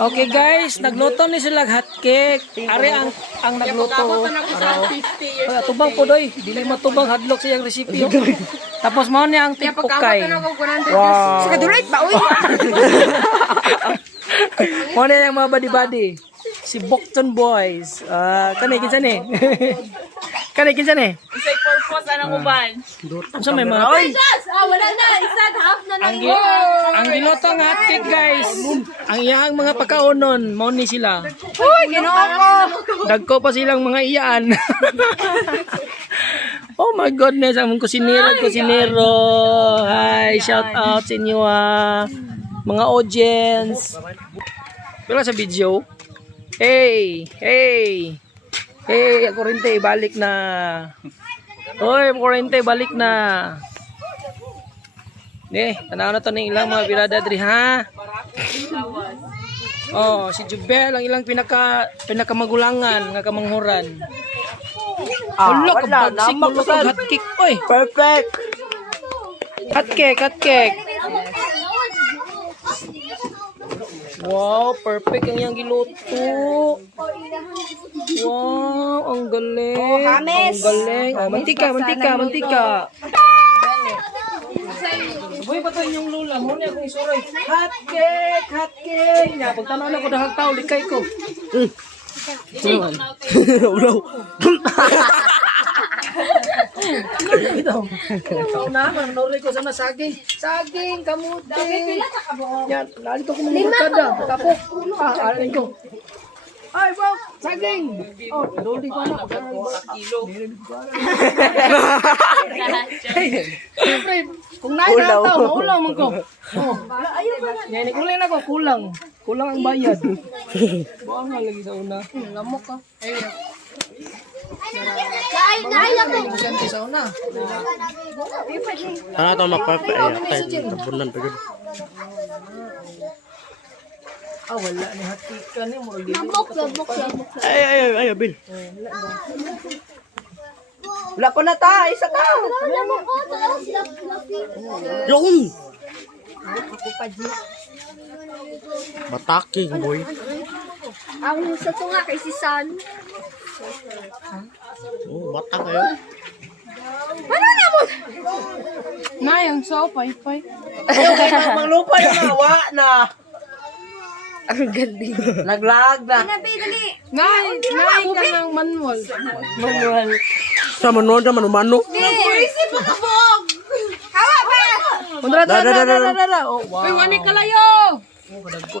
Okay guys, nagluto ni sila hotcake. Ari ang nagluto. Tubang po doy, dili matubang hadlok siyang recipe. Tapos mao ni ang tipukay. Wow. Sa kadulit ba uy? Mao ni ang mga badi-badi. Si Bokton Boys. Kanay kinsa ni? Kanay kinsa ni? Isay purpose anang uban. Unsa may mga Wala na, isa half na lang. ang giluto nga hotcake guys. Ang iyang mga pagkaunon, mao ni sila. Uy, Ginoo ko. Dagko pa silang mga iyaan. Oh my goodness, ang kusinero. Hi, shout out sa inyo mga audience. Pila sa video. Hey, kurente balik na. Hoy, kurente balik na. Tanaw na to ng ilang mga birada diri ha. Oh, si Jubel ang ilang pinakamagulangan nga kamanghuran. Ulo ka bagsik mo ka hotcake oy. Perfect. Hotcake. Wow, perfect ang iyang giluto. Wow, ang galing. Oh, hames. Ang galing. Oh, mantika. Boy, bato inyong lula. Muna akong isuroy. Hotcake. Nya, pagtanaw na ko dahang tao, likay ko. Ulo. Ito. Naman, naulay ko sana saging. Saging, kamuti. Yan, nalito ko mga barkada. Tapos, alin ko. Ay, bro, saging. Oh, doli ko na. Kilo. Siyempre, kung nainataw, maulang man ko. Oh, yan, kulang ako, kulang. Kulang ang bayad. Buang nga lagi sa una. Lamok ka. Naila ko. Sa una. Ano ito magpapa? Ay, tabunan pa yun. Wala ni hatika ni mo. Labok. Ay, Bill. Wala pa na ta, isa ta. Yun! Bataking, boy. Ang sa tunga kay si San. Oh, batak kayo. Ano na mo? Nayang so, pay. Manglupa na mawa na. Ang galing. Naglag na. Nay ka ng manual. Sa manuan, sa manumano. Isip mo ka bog. Hawa pa. Dada. Oh, wow. Uy, wani kalayo.